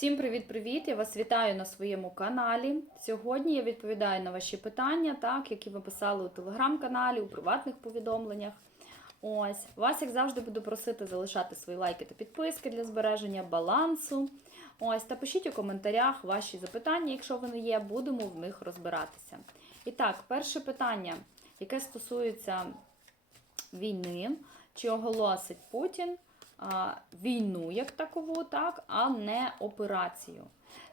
Всім привіт-привіт! Я вас вітаю на своєму каналі. Сьогодні я відповідаю на ваші питання, так, які ви писали у телеграм-каналі, у приватних повідомленнях. Ось, вас, як завжди, буду просити залишати свої лайки та підписки для збереження балансу. Ось, та пишіть у коментарях ваші запитання, якщо вони є, будемо в них розбиратися. І так, перше питання, яке стосується війни, чи оголосить Путін війну як такову, так, а не операцію.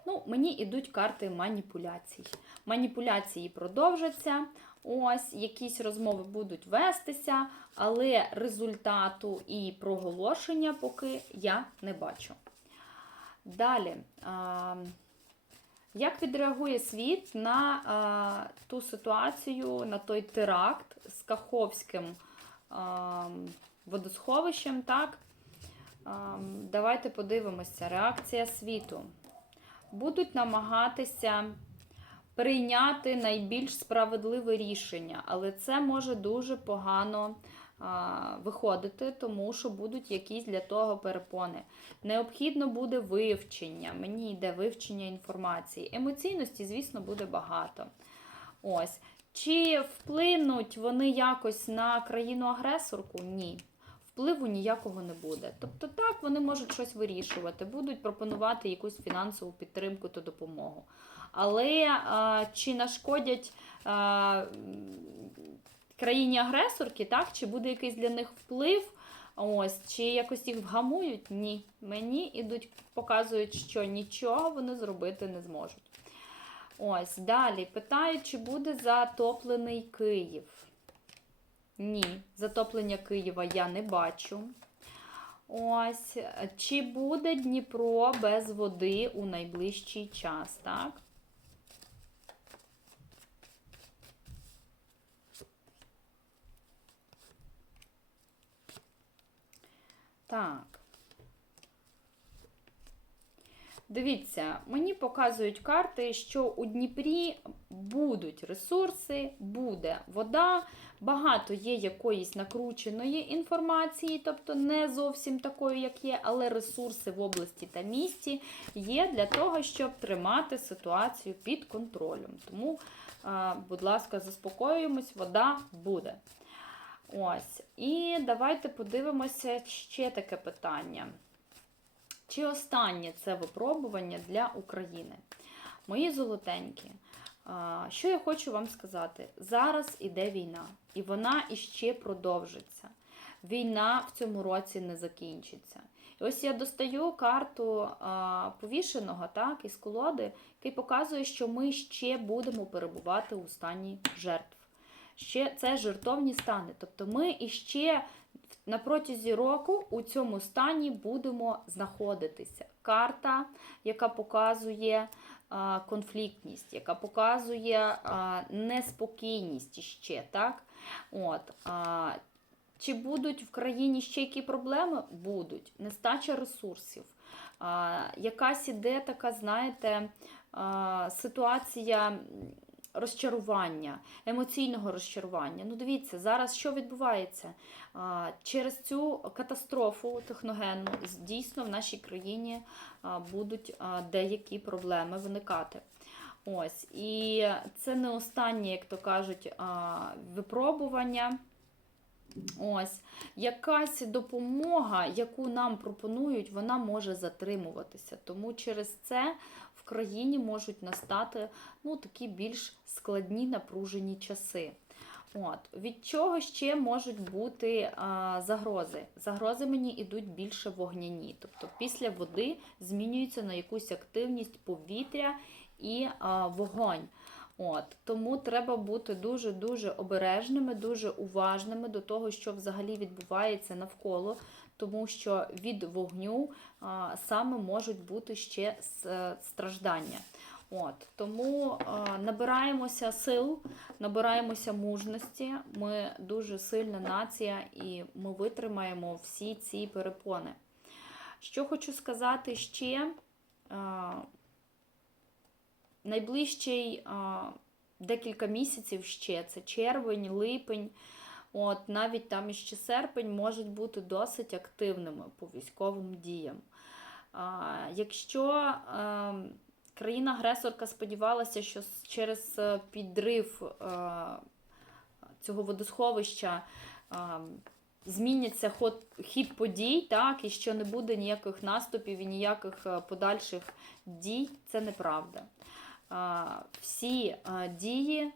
Ну, мені йдуть карти маніпуляцій. Маніпуляції продовжаться. Ось якісь розмови будуть вестися, але результату і проголошення поки я не бачу. Далі, як відреагує світ на ту ситуацію, на той теракт з Каховським водосховищем, так? Давайте подивимося. Реакція світу. Будуть намагатися прийняти найбільш справедливе рішення, але це може дуже погано виходити, тому що будуть якісь для того перепони. Необхідно буде вивчення. Мені йде вивчення інформації. Емоційності, звісно, буде багато. Ось. Чи вплинуть вони якось на країну-агресорку? Ні. Впливу ніякого не буде. Тобто, так, вони можуть щось вирішувати, будуть пропонувати якусь фінансову підтримку та допомогу. Але а, чи нашкодять а, країні-агресорки, так? Чи буде якийсь для них вплив? Ось, чи якось їх вгамують? Ні. Мені ідуть, показують, що нічого вони зробити не зможуть. Ось, далі питають, чи буде затоплений Київ. Ні, затоплення Києва я не бачу. Ось, чи буде Дніпро без води у найближчий час, так? Так. Дивіться, мені показують карти, що у Дніпрі будуть ресурси, буде вода, багато є якоїсь накрученої інформації, тобто не зовсім такої, як є, але ресурси в області та місті є для того, щоб тримати ситуацію під контролем. Тому, будь ласка, заспокоюємось, вода буде. Ось. І давайте подивимося ще таке питання. Чи останнє це випробування для України? Мої золотенькі, що я хочу вам сказати? Зараз іде війна, і вона іще продовжиться. Війна в цьому році не закінчиться. І ось я достаю карту повішеного так, із колоди, який показує, що ми ще будемо перебувати у стані жертв. Ще це жертовні стани. Тобто ми іще на протязі року у цьому стані будемо знаходитися. Карта, яка показує а, конфліктність, яка показує а, неспокійність іще, так? От, Чи будуть в країні ще які проблеми? Будуть. Нестача ресурсів. Якась іде така, знаєте, а, ситуація розчарування, емоційного розчарування. Ну, дивіться, зараз що відбувається? Через цю катастрофу техногенну дійсно в нашій країні будуть деякі проблеми виникати. Ось, І це не останнє, як то кажуть, випробування. Ось, якась допомога, яку нам пропонують, вона може затримуватися. Тому через це в країні можуть настати ну, такі більш складні напружені часи. От. Від чого ще можуть бути а, загрози? Загрози мені йдуть більше вогняні. Тобто після води змінюється на якусь активність повітря і а, вогонь. От, Тому треба бути дуже-дуже обережними, дуже уважними до того, що взагалі відбувається навколо, тому що від вогню а, саме можуть бути ще страждання. От, Тому а, набираємося сил, набираємося мужності. Ми дуже сильна нація і ми витримаємо всі ці перепони. Що хочу сказати ще. А, Найближчий а, декілька місяців ще це червень, липень, от навіть там іще серпень можуть бути досить активними по військовим діям. А, Якщо е, країна-агресорка сподівалася, що через е, підрив е, цього водосховища е, зміняться ход, хід подій, так, і що не буде ніяких наступів і ніяких е, подальших дій, це неправда. Всі дії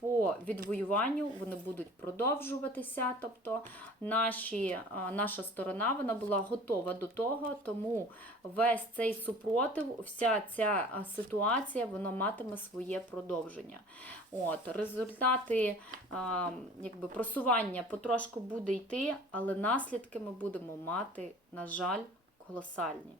по відвоюванню вони будуть продовжуватися. Тобто наші, наша сторона вона була готова до того, тому весь цей супротив, вся ця ситуація, вона матиме своє продовження. От, результати якби, просування потрошку буде йти, але наслідки ми будемо мати, на жаль, колосальні.